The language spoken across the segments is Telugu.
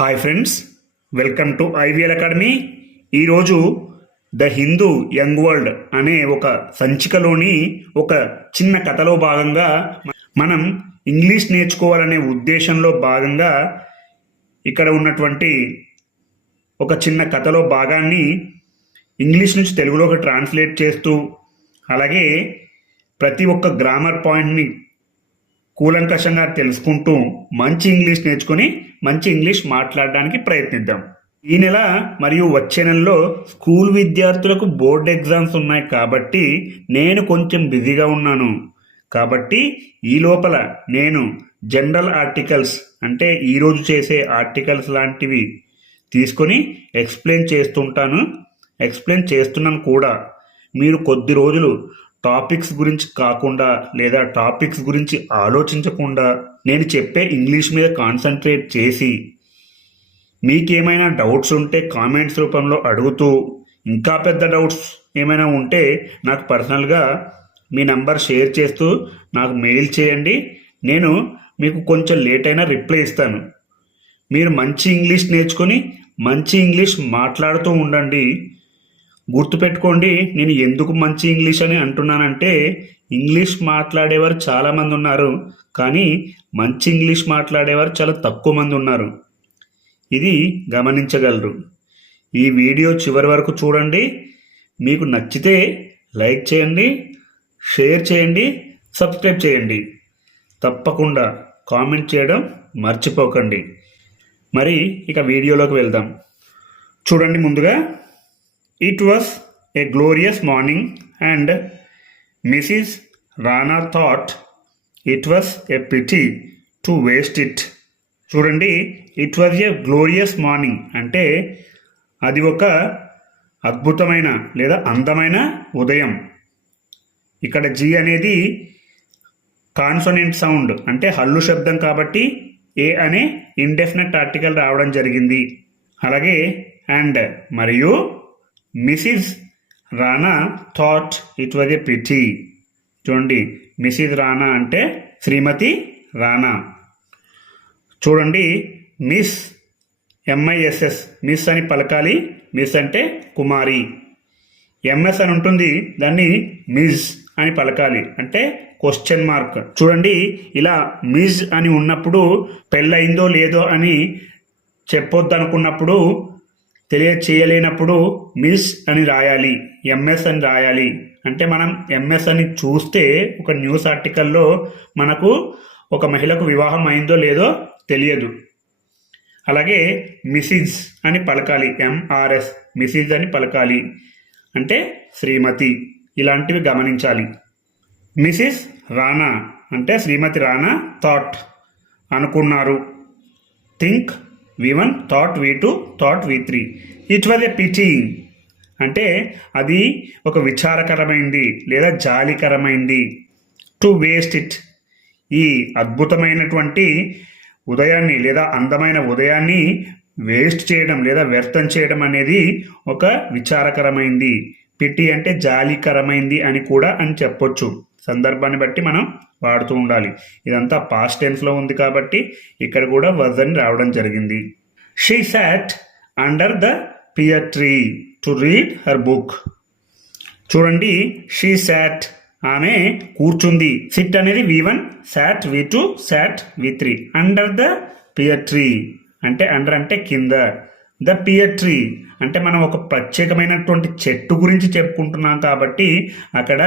Hi friends welcome to IVL academy ఈరోజు ద హిందూ యంగ్ వరల్డ్ అనే ఒక సంచికలోని ఒక చిన్న కథలో భాగంగా మనం ఇంగ్లీష్ నేర్చుకోవాలనే ఉద్దేశంలో భాగంగా ఇక్కడ ఉన్నటువంటి ఒక చిన్న కథలో భాగాన్ని ఇంగ్లీష్ నుంచి తెలుగులోకి ట్రాన్స్లేట్ చేస్తూ అలాగే ప్రతి ఒక్క గ్రామర్ పాయింట్ని కూలంకషంగా తెలుసుకుంటూ మంచి ఇంగ్లీష్ నేర్చుకొని మంచి ఇంగ్లీష్ మాట్లాడడానికి ప్రయత్నిద్దాం. ఈ నెల మరియు వచ్చే నెలలో స్కూల్ విద్యార్థులకు బోర్డ్ ఎగ్జామ్స్ ఉన్నాయి కాబట్టి నేను కొంచెం బిజీగా ఉన్నాను. కాబట్టి ఈ లోపల నేను జనరల్ ఆర్టికల్స్ అంటే ఈరోజు చేసే ఆర్టికల్స్ లాంటివి తీసుకొని ఎక్స్ప్లెయిన్ చేస్తుంటాను. ఎక్స్ప్లెయిన్ చేస్తున్నాను కూడా. మీరు కొద్ది రోజులు టాపిక్స్ గురించి కాకుండా లేదా టాపిక్స్ గురించి ఆలోచించకుండా నేను చెప్పే ఇంగ్లీష్ మీద కాన్సన్ట్రేట్ చేసి మీకేమైనా డౌట్స్ ఉంటే కామెంట్స్ రూపంలో అడుగుతూ ఇంకా పెద్ద డౌట్స్ ఏమైనా ఉంటే నాకు పర్సనల్గా మీ నంబర్ షేర్ చేస్తూ నాకు మెయిల్ చేయండి. నేను మీకు కొంచెం లేట్ అయినా రిప్లై ఇస్తాను. మీరు మంచి ఇంగ్లీష్ నేర్చుకొని మంచి ఇంగ్లీష్ మాట్లాడుతూ ఉండండి. గుర్తుపెట్టుకోండి నేను ఎందుకు మంచి ఇంగ్లీష్ అని అంటున్నానంటే ఇంగ్లీష్ మాట్లాడేవారు చాలామంది ఉన్నారు కానీ మంచి ఇంగ్లీష్ మాట్లాడేవారు చాలా తక్కువ మంది ఉన్నారు. ఇది గమనించగలరు. ఈ వీడియో చివరి వరకు చూడండి మీకు నచ్చితే లైక్ చేయండి షేర్ చేయండి సబ్స్క్రైబ్ చేయండి. తప్పకుండా కామెంట్ చేయడం మర్చిపోకండి. మరి ఇక వీడియోలోకి వెళ్దాం. చూడండి ముందుగా it was a glorious morning and Mrs Rana thought it was a pity to waste it చూడండి it was a glorious morning అంటే అది ఒక అద్భుతమైన లేదా అందమైన ఉదయం. ఇక్కడ జీ అనేది కాన్సోనెంట్ సౌండ్ అంటే హల్లు శబ్దం కాబట్టి ఏ అనే ఇండెఫినెట్ ఆర్టికల్ రావడం జరిగింది. అలాగే అండ్ మరియు Mrs Rana thought it was a pity. చూడండి మిసిస్ రానా అంటే శ్రీమతి రానా. చూడండి మిస్ ఎంఐఎస్ఎస్ మిస్ అని పలకాలి మిస్ అంటే కుమారి. ఎంఎస్ అని ఉంటుంది దాన్ని మిస్ అని పలకాలి అంటే క్వశ్చన్ మార్క్ చూడండి ఇలా మిస్ అని ఉన్నప్పుడు పెళ్ళయిందో లేదో అని చెప్పొద్దు అనుకున్నప్పుడు తెలియచేయలేనప్పుడు మిస్ అని రాయాలి ఎంఎస్ అని రాయాలి. అంటే మనం ఎంఎస్ అని చూస్తే ఒక న్యూస్ ఆర్టికల్లో మనకు ఒక మహిళకు వివాహం అయిందో లేదో తెలియదు. అలాగే మిసిజ్ అని పలకాలి ఎంఆర్ఎస్ మిసిజ్ అని పలకాలి. అంటే శ్రీమతి ఇలాంటివి గమనించాలి. మిసిస్ రానా? అంటే శ్రీమతి రానా? థాట్ అనుకున్నారు. Think V one thought V two thought V three it was a pity అంటే అది ఒక విచారకరమైంది లేదా జాలికరమైంది. టు వేస్ట్ ఇట్ ఈ అద్భుతమైనటువంటి ఉదయాన్ని లేదా అందమైన ఉదయాన్ని వేస్ట్ చేయడం లేదా వ్యర్థం చేయడం అనేది ఒక విచారకరమైంది. పిటి అంటే జాలికరమైంది అని కూడా అని చెప్పొచ్చు. సందర్భాన్ని బట్టి మనం వాడుతూ ఉండాలి. ఇదంతా పాస్ట్ టెన్స్లో ఉంది కాబట్టి ఇక్కడ కూడా వర్జన్ రావడం జరిగింది. She sat under the pear tree to read her book చూడండి షీ సాట్ ఆమె కూర్చుంది. సిట్ అనేది V one sat V two sat V three under the pear tree అంటే అండర్ అంటే కింద. ద పియర్ ట్రీ అంటే మనం ఒక ప్రత్యేకమైనటువంటి చెట్టు గురించి చెప్పుకుంటున్నాం కాబట్టి అక్కడ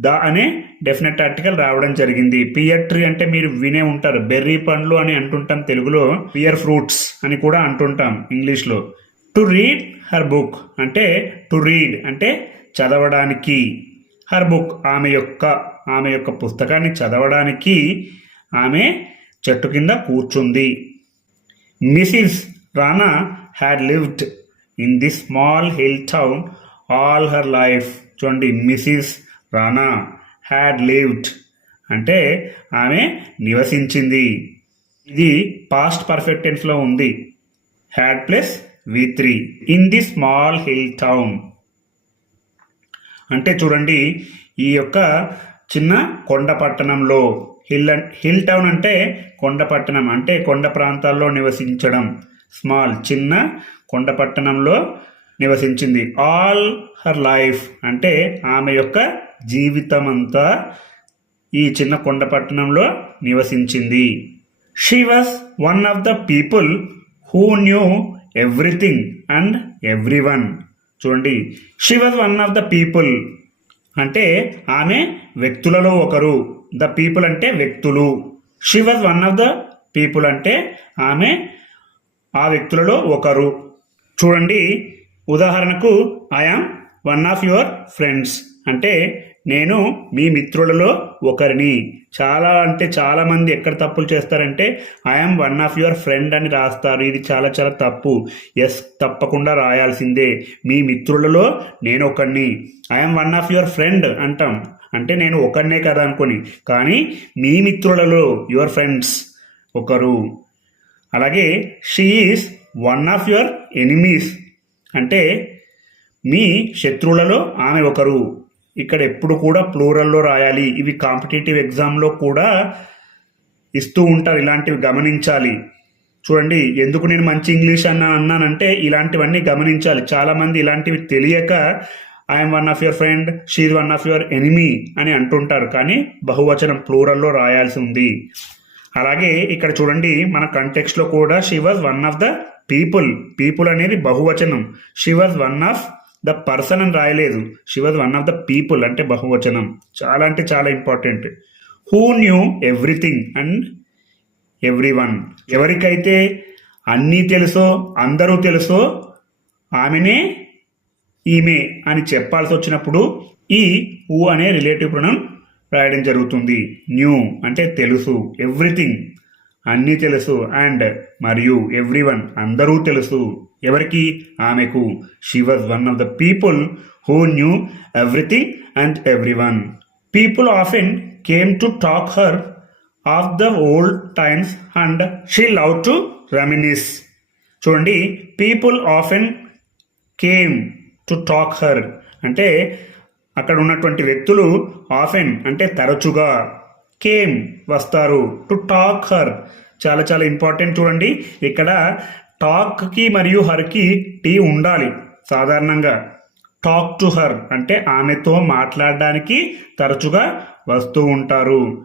ద అనే డెఫినెట్ ఆర్టికల్ రావడం జరిగింది. పియర్ ట్రీ అంటే మీరు వినే ఉంటారు. బెర్రీ పండ్లు అని అంటుంటాం తెలుగులో. పియర్ ఫ్రూట్స్ అని కూడా అంటుంటాం ఇంగ్లీష్లో. టు రీడ్ హర్ బుక్ అంటే టు రీడ్ అంటే చదవడానికి. హర్ బుక్ ఆమె యొక్క ఆమె యొక్క పుస్తకాన్ని చదవడానికి ఆమె చెట్టు కింద కూర్చుంది. Mrs Rana had lived in the small hill town all her life. చూడండి మిసిస్ రానా హ్యాడ్ లివ్డ్ అంటే ఆమె నివసించింది. ఇది పాస్ట్ పర్ఫెక్ట్ టెన్స్లో ఉంది. Had plus V three in the small hill town అంటే చూడండి ఈ యొక్క చిన్న కొండ పట్టణంలో హిల్ హిల్ టౌన్ అంటే కొండ పట్టణం అంటే కొండ ప్రాంతాల్లో నివసించడం. స్మాల్ చిన్న కొండ పట్టణంలో నివసించింది. ఆల్ హర్ లైఫ్ అంటే ఆమె యొక్క జీవితమంతా ఈ చిన్న కొండ పట్టణంలో నివసించింది. She was one of the people who knew everything and everyone చూడండి she was one of the people అంటే ఆమె వ్యక్తులలో ఒకరు. ద పీపుల్ అంటే వ్యక్తులు. She was one of the people అంటే ఆమె ఆ వ్యక్తులలో ఒకరు. చూడండి ఉదాహరణకు I am one of your friends అంటే నేను మీ మిత్రులలో ఒకరిని. చాలా అంటే చాలా మంది ఎక్కడ తప్పులు చేస్తారంటే I'm one of your friend అని రాస్తారు. ఇది చాలా చాలా తప్పు. ఎస్ తప్పకుండా రాయాల్సిందే. మీ మిత్రులలో నేను ఒకరిని I'm one of your friend అంటాం. అంటే నేను ఒకరినే కదా అనుకొని. కానీ మీ మిత్రులలో యువర్ ఫ్రెండ్స్ ఒకరు. అలాగే she is one of your enemies అంటే మీ శత్రువులలో ఆమె ఒకరు. ఇక్కడ ఎప్పుడు కూడా ప్లూరల్లో రాయాలి. ఇవి కాంపిటేటివ్ ఎగ్జామ్లో కూడా ఇస్తూ ఉంటారు. ఇలాంటివి గమనించాలి. చూడండి ఎందుకు నేను మంచి ఇంగ్లీష్ అన్నా అన్నానంటే ఇలాంటివన్నీ గమనించాలి. చాలామంది ఇలాంటివి తెలియక I'm one of your friend she's one of your enemy అని అంటుంటారు. కానీ బహువచనం ప్లూరల్లో రాయాల్సి ఉంది. అలాగే ఇక్కడ చూడండి మన కంటెక్స్ట్లో కూడా she was one of the people people అనేది బహువచనం. She was one of the person అని రాయలేదు. She was one of the people అంటే బహువచనం. చాలా అంటే చాలా important. Who knew everything and everyone ఎవరికైతే అన్నీ తెలుసో అందరూ తెలుసో ఆమెనే ఈమె అని చెప్పాల్సి వచ్చినప్పుడు ఈ ఊ అనే రిలేటివ్ ప్రణం రాయడం జరుగుతుంది. న్యూ అంటే తెలుసు. ఎవ్రీథింగ్ అన్నీ తెలుసు. అండ్ మరియు ఎవ్రీ వన్ అందరూ తెలుసు. ఎవరికి? ఆమెకు. She was one of the people who knew everything and everyone people and came to talk her of the old times and she love to reminisce చూడండి people of and came to talk her అంటే అక్కడ ఉన్నటువంటి వ్యక్తులు ఆఫెన్ అంటే తరచుగా కేమ్ వస్తారు. టు టాక్ హర్ చాలా చాలా ఇంపార్టెంట్ చూడండి. ఇక్కడ టాక్కి మరియు హర్కి టీ ఉండాలి. సాధారణంగా టాక్ టు హర్ అంటే ఆమెతో మాట్లాడడానికి తరచుగా వస్తూ ఉంటారు.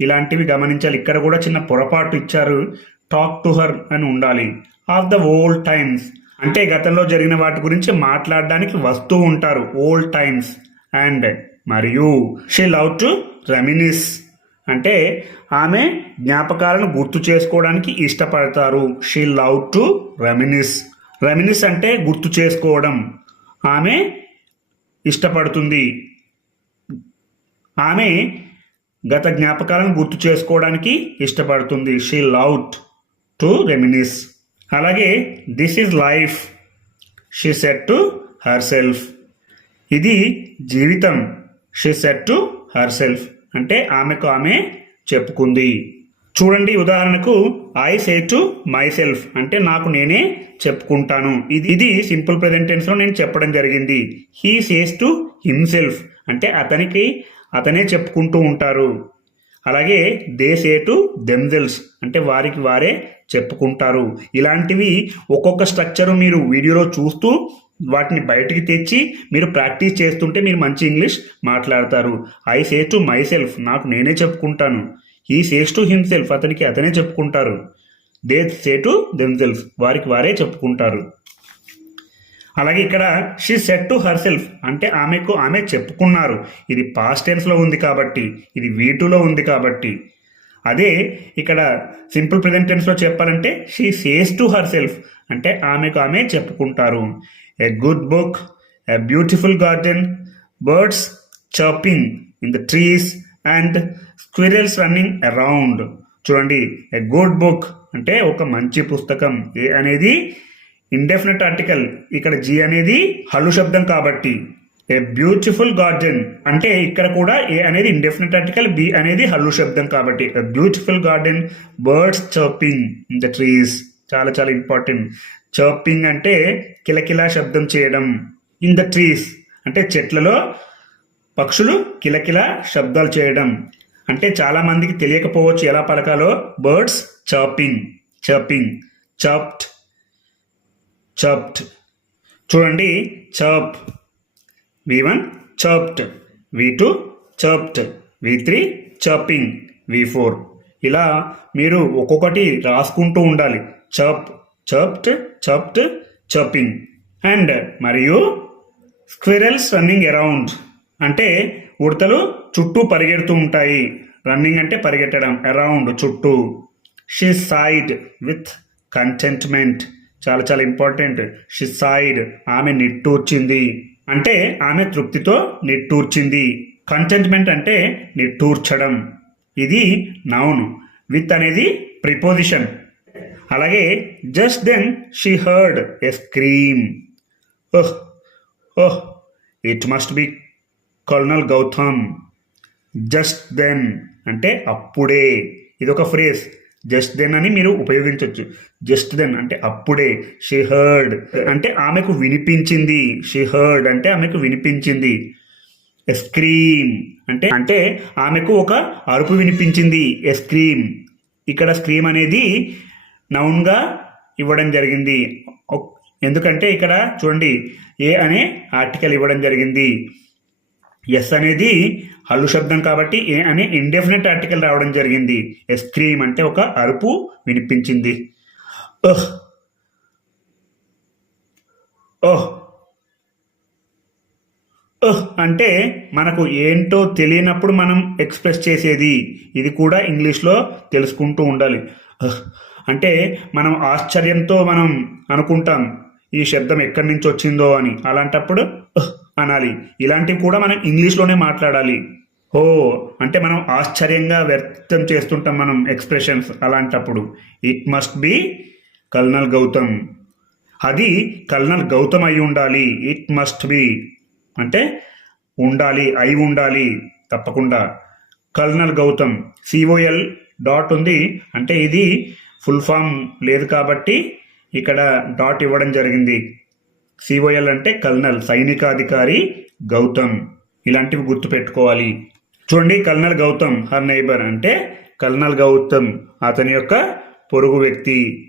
ఇలాంటివి గమనించాలి. ఇక్కడ కూడా చిన్న పొరపాటు ఇచ్చారు. టాక్ టు హర్ అని ఉండాలి. ఆఫ్ ద ఓల్డ్ టైమ్స్ అంటే గతంలో జరిగిన వాటి గురించి మాట్లాడడానికి వస్తూ ఉంటారు. ఓల్డ్ టైమ్స్ అండ్ మరియు షీ లవ్ టు రెమినిస్ అంటే ఆమె జ్ఞాపకాలను గుర్తు చేసుకోవడానికి ఇష్టపడతారు. She love to reminisce reminisce అంటే గుర్తు చేసుకోవడం. ఆమె ఇష్టపడుతుంది. ఆమె గత జ్ఞాపకాలను గుర్తు చేసుకోవడానికి ఇష్టపడుతుంది. షీ లవ్ టు రెమినిస్ అలాగే this is life she said to herself ఇది జీవితం she said to herself అంటే ఆమెకు ఆమె చెప్పుకుంది. చూడండి ఉదాహరణకు I say to myself అంటే నాకు నేనే చెప్పుకుంటాను. ఇది ఇది సింపుల్ ప్రెజెంటెన్స్లో లో నేను చెప్పడం జరిగింది. హీ సేస్ టు హిమ్సెల్ఫ్ అంటే అతనికి అతనే చెప్పుకుంటూ ఉంటారు. అలాగే దే సే టు దెమ్జెల్స్ అంటే వారికి వారే చెప్పుకుంటారు. ఇలాంటివి ఒక్కొక్క స్ట్రక్చర్ మీరు వీడియోలో చూస్తూ వాటిని బయటికి తెచ్చి మీరు ప్రాక్టీస్ చేస్తుంటే మీరు మంచి ఇంగ్లీష్ మాట్లాడతారు. I say to myself నాకు నేనే చెప్పుకుంటాను. ఈ సేస్ టు హిమ్సెల్ఫ్ అతనికి అతనే చెప్పుకుంటారు. దే సే టు దెమ్సెల్ఫ్ వారికి వారే చెప్పుకుంటారు. అలాగే ఇక్కడ she said to herself అంటే ఆమెకు ఆమె చెప్పుకున్నారు. ఇది పాస్ట్ టెన్స్లో ఉంది కాబట్టి ఇది వీటులో ఉంది కాబట్టి. అదే ఇక్కడ సింపుల్ ప్రెజెంటెన్స్లో చెప్పాలంటే she says to herself అంటే ఆమెకు ఆమె చెప్పుకుంటారు. A good book a beautiful garden birds chirping in the trees and squirrels running around చూడండి ఎ గుడ్ బుక్ అంటే ఒక మంచి పుస్తకం. ఏ అనేది? ఇండెఫినెట్ ఆర్టికల్ ఇక్కడ జీ అనేది హల్లు శబ్దం కాబట్టి. ఏ బ్యూటిఫుల్ గార్డెన్ అంటే ఇక్కడ కూడా ఏ అనేది ఇండెఫినెట్ ఆర్టికల్ బి అనేది హల్లు శబ్దం కాబట్టి. A beautiful garden birds chirping in the trees చాలా చాలా ఇంపార్టెంట్ చర్పింగ్ అంటే కిలకిలా శబ్దం చేయడం. ఇన్ ద ట్రీస్ అంటే చెట్లలో పక్షులు కిలకిల శబ్దాలు చేయడం. అంటే చాలామందికి తెలియకపోవచ్చు ఎలా పలకాలో. బర్డ్స్ చర్పింగ్ చర్పింగ్ చప్ట్ చప్ట్ చూడండి. Chirp V one chirped V two chirped V three chirping V four ఇలా మీరు ఒక్కొక్కటి రాసుకుంటూ ఉండాలి. Chirp chirped chirped chirping and మరియు స్క్విరల్స్ రన్నింగ్ అరౌండ్. అంటే ఉడతలు చుట్టూ పరిగెడుతూ ఉంటాయి. రన్నింగ్ అంటే పరిగెట్టడం. అరౌండ్ చుట్టూ. She sighed with contentment. చాలా చాలా ఇంపార్టెంట్. షీ సైడ్ ఆమె నిట్టూర్చింది. అంటే ఆమె తృప్తితో నిట్టూర్చింది. కంటెంట్మెంట్ అంటే నిట్టూర్చడం. ఇది నౌన్ విత్ అనేది ప్రిపోజిషన్ అలాగే just then she heard a scream oh oh it must be Colonel Gautam just then అంటే అప్పుడే. ఇది ఒక ఫ్రేజ్ జస్ట్ దెన్ అని మీరు ఉపయోగించవచ్చు జస్ట్ దెన్ అంటే అప్పుడే. షీ హర్డ్ అంటే ఆమెకు వినిపించింది. షీ హర్డ్ అంటే ఆమెకు వినిపించింది. స్క్రీమ్ అంటే అంటే ఆమెకు ఒక అరుపు వినిపించింది ఎ స్క్రీమ్ ఇక్కడ స్క్రీమ్ అనేది నౌన్గా ఇవ్వడం జరిగింది. ఎందుకంటే ఇక్కడ చూడండి ఏ అనే ఆర్టికల్ ఇవ్వడం జరిగింది. ఎస్ అనేది హల్లు శబ్దం కాబట్టి ఏ అనే ఇండెఫినెట్ ఆర్టికల్ రావడం జరిగింది. స్క్రీమ్ అంటే ఒక అరుపు వినిపించింది. ఓహ్ ఓహ్ అంటే మనకు ఏంటో తెలియనప్పుడు మనం ఎక్స్ప్రెస్ చేసేది. ఇది కూడా ఇంగ్లీష్లో తెలుసుకుంటూ ఉండాలి. అంటే మనం ఆశ్చర్యంతో మనం అనుకుంటాం ఈ శబ్దం ఎక్కడి నుంచి వచ్చిందో అని. అలాంటప్పుడు అనాలి. ఇలాంటివి కూడా మనం ఇంగ్లీష్లోనే మాట్లాడాలి. ఓ అంటే మనం ఆశ్చర్యంగా వ్యక్తం చేస్తుంటాం మనం ఎక్స్ప్రెషన్స్ అలాంటప్పుడు. It must be Colonel Gautam. అది కల్నల్ గౌతమ్ అయి ఉండాలి. ఇట్ మస్ట్ బి అంటే ఉండాలి అయి ఉండాలి తప్పకుండా. కల్నల్ గౌతమ్ సిఓఎల్ డాట్ ఉంది. అంటే ఇది ఫుల్ ఫామ్ లేదు కాబట్టి ఇక్కడ డాట్ ఇవ్వడం జరిగింది. సిఓఎల్ అంటే కల్నల్ సైనికాధికారి గౌతమ్. ఇలాంటివి గుర్తుపెట్టుకోవాలి చూడండి కల్నల్ గౌతమ్ హర్ నైబర్ అంటే కల్నల్ గౌతమ్ అతని యొక్క పొరుగు వ్యక్తి.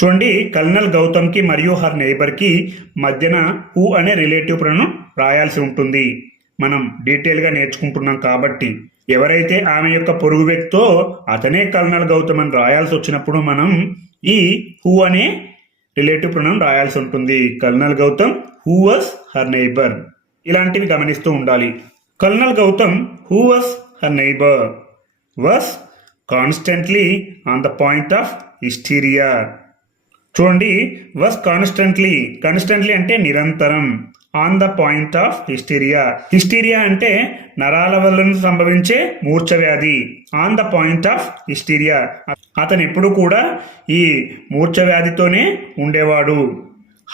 చూడండి కల్నల్ గౌతమ్కి మరియు హర్ నైబర్కి మధ్యన హూ అనే రిలేటివ్ ప్రొనౌన్ రాయాల్సి ఉంటుంది. మనం డీటెయిల్గా నేర్చుకుంటున్నాం కాబట్టి ఎవరైతే ఆమె యొక్క పొరుగు వ్యక్తో అతనే కల్నల్ గౌతమ్ అని రాయాల్సి వచ్చినప్పుడు మనం ఈ హూ అనే రిలేటివ్ ప్రణం రాయాల్సి ఉంటుంది. Colonel Gautam who was her neighbour. ఇలాంటివి గమనిస్తూ ఉండాలి. Colonel Gautam who was her neighbour. Was constantly on the point of hysteria చూడండి వాస్ కాన్స్టెంట్లీ కాన్స్టెంట్లీ అంటే నిరంతరం. On the point of hysteria hysteria అంటే నరాల వలన సంభవించే మూర్ఛ వ్యాధి on the point of hysteria అతను ఎప్పుడు కూడా ఈ మూర్ఛ వ్యాధితోనే ఉండేవాడు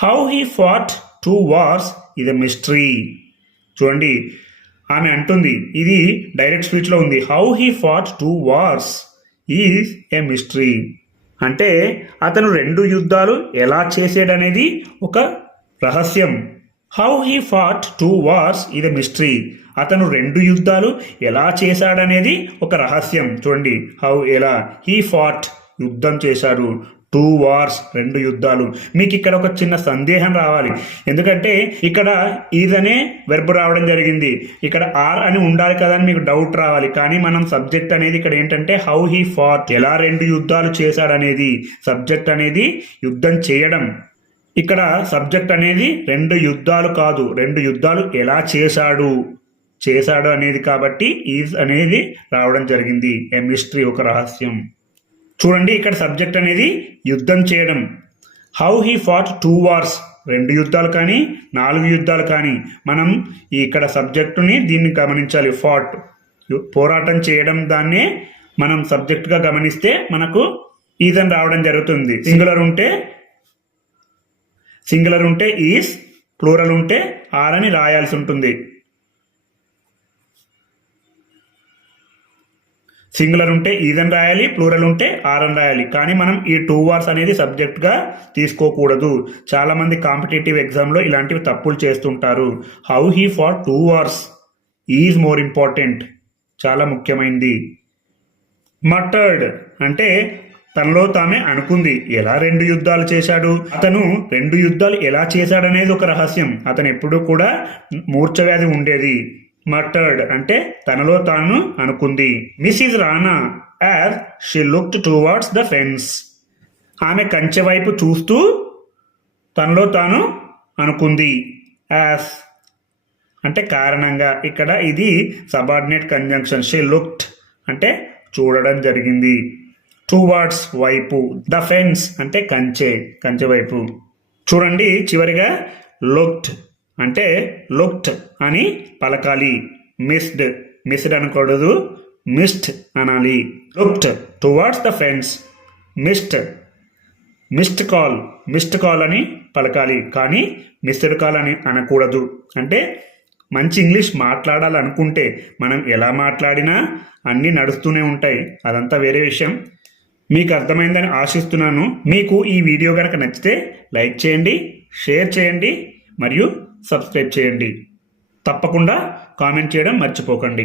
how he fought two wars ఇది మిస్టరీ చూడండి ఆమె అంటుంది ఇది డైరెక్ట్ స్పీచ్లో ఉంది. How he fought two wars is a mystery అంటే అతను రెండు యుద్ధాలు ఎలా చేసాడనేది ఒక రహస్యం. How he fought two wars ఇది మిస్టరీ అతను రెండు యుద్ధాలు ఎలా చేశాడనేది ఒక రహస్యం. చూడండి. హౌ ఎలా? హీ ఫాట్ యుద్ధం చేశాడు. టూ వార్స్ రెండు యుద్ధాలు. మీకు ఇక్కడ ఒక చిన్న సందేహం రావాలి. ఎందుకంటే ఇక్కడ ఈదనే వెర్బ్ రావడం జరిగింది. ఇక్కడ ఆర్ అని ఉండాలి కదా అని మీకు డౌట్ రావాలి. కానీ మనం సబ్జెక్ట్ అనేది ఇక్కడ ఏంటంటే హౌ హీ ఫాట్ ఎలా రెండు యుద్ధాలు చేశాడనేది. సబ్జెక్ట్ అనేది యుద్ధం చేయడం. ఇక్కడ సబ్జెక్ట్ అనేది రెండు యుద్ధాలు కాదు. రెండు యుద్ధాలు ఎలా చేశాడు? చేశాడు అనేది కాబట్టి ఈజ్ అనేది రావడం జరిగింది. ఏ మిస్టరీ ఒక రహస్యం. చూడండి ఇక్కడ సబ్జెక్ట్ అనేది యుద్ధం చేయడం. How he fought two wars రెండు యుద్ధాలు కానీ నాలుగు యుద్ధాలు కానీ. మనం ఇక్కడ సబ్జెక్టుని దీన్ని గమనించాలి. ఫాట్ పోరాటం చేయడం దాన్నే మనం సబ్జెక్ట్గా గమనిస్తే మనకు ఈజన్ రావడం జరుగుతుంది. సింగులర్ ఉంటే సింగులర్ ఉంటే ఈస్ ప్లూరల్ ఉంటే ఆర్ అని రాయాల్సి ఉంటుంది. సింగులర్ ఉంటే ఈజన్ రాయాలి ప్లూరల్ ఉంటే ఆర్ అని రాయాలి. కానీ మనం ఈ టూ వార్స్ అనేది సబ్జెక్ట్గా తీసుకోకూడదు. చాలామంది కాంపిటేటివ్ ఎగ్జామ్లో ఇలాంటివి తప్పులు చేస్తుంటారు. How he fought two wars is more important చాలా ముఖ్యమైనది మటర్డ్ అంటే తనలో తామే అనుకుంది ఎలా రెండు యుద్ధాలు చేశాడు? అతను రెండు యుద్ధాలు ఎలా చేశాడనేది ఒక రహస్యం. అతను ఎప్పుడూ కూడా మూర్ఛవ్యాధి ఉండేది. మటర్డ్ అంటే తనలో తాను అనుకుంది. Mrs Rana as she looked towards the fence ఆమె కంచె వైపు చూస్తూ తనలో తాను అనుకుంది. యాస్ అంటే కారణంగా. ఇక్కడ ఇది సబార్డినేట్ కంజంక్షన్ షీ లుక్డ్ అంటే చూడడం జరిగింది. టువార్డ్స్ వైపు ద ఫెన్స్ అంటే కంచె కంచె వైపు. చూడండి చివరిగా లుక్డ్ అంటే లుక్డ్ అని పలకాలి. మిస్డ్ మిస్డ్ అనకూడదు. మిస్డ్ అనాలి. Looked towards the fence missed missed call missed call అని పలకాలి. కానీ మిస్డ్ కాల్ అని అనకూడదు. అంటే మంచి ఇంగ్లీష్ మాట్లాడాలనుకుంటే మనం ఎలా మాట్లాడినా అన్నీ నడుస్తూనే ఉంటాయి. అదంతా వేరే విషయం. మీకు అర్థమైందని ఆశిస్తున్నాను. మీకు ఈ వీడియో కనుక నచ్చితే లైక్ చేయండి షేర్ చేయండి మరియు సబ్స్క్రైబ్ చేయండి. తప్పకుండా కామెంట్ చేయడం మర్చిపోకండి.